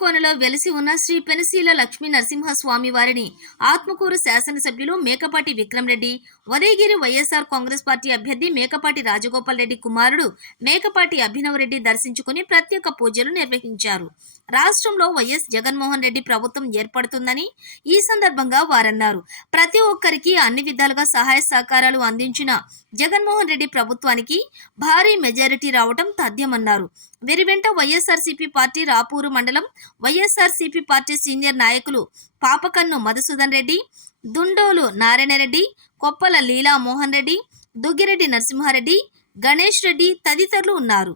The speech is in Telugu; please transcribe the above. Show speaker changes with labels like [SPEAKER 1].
[SPEAKER 1] కోనలో వెలిసి ఉన్న శ్రీ పెనశీల లక్ష్మీ నరసింహస్వామి వారిని ఆత్మకూరు శాసనసభ్యులు మేకపాటి విక్రమ్ రెడ్డి ఉదయగిరి వైఎస్ఆర్ కాంగ్రెస్ పార్టీ అభ్యర్థి మేకపాటి రాజగోపాల్ రెడ్డి కుమారుడు మేకపాటి అభినవరెడ్డి దర్శించుకుని ప్రత్యేక పూజలు నిర్వహించారు. రాష్ట్రంలో వైఎస్ జగన్మోహన్ రెడ్డి ప్రభుత్వం ఏర్పడుతుందని ఈ సందర్భంగా వారన్నారు. ప్రతి ఒక్కరికి అన్ని విధాలుగా సహాయ సహకారాలు అందించిన జగన్మోహన్ రెడ్డి ప్రభుత్వానికి భారీ మెజారిటీ రావటం తథ్యమన్నారు. వీరి వెంట వైఎస్ఆర్సీపీ పార్టీ రాపూరు మండలం వైఎస్ఆర్సీపీ పార్టీ సీనియర్ నాయకులు పాపకన్ను మధుసూదన్ రెడ్డి దుండోలు నారాయణరెడ్డి కొప్పల లీలా మోహన్ రెడ్డి దుగ్గిరెడ్డి నరసింహారెడ్డి గణేష్ రెడ్డి తదితరులు ఉన్నారు.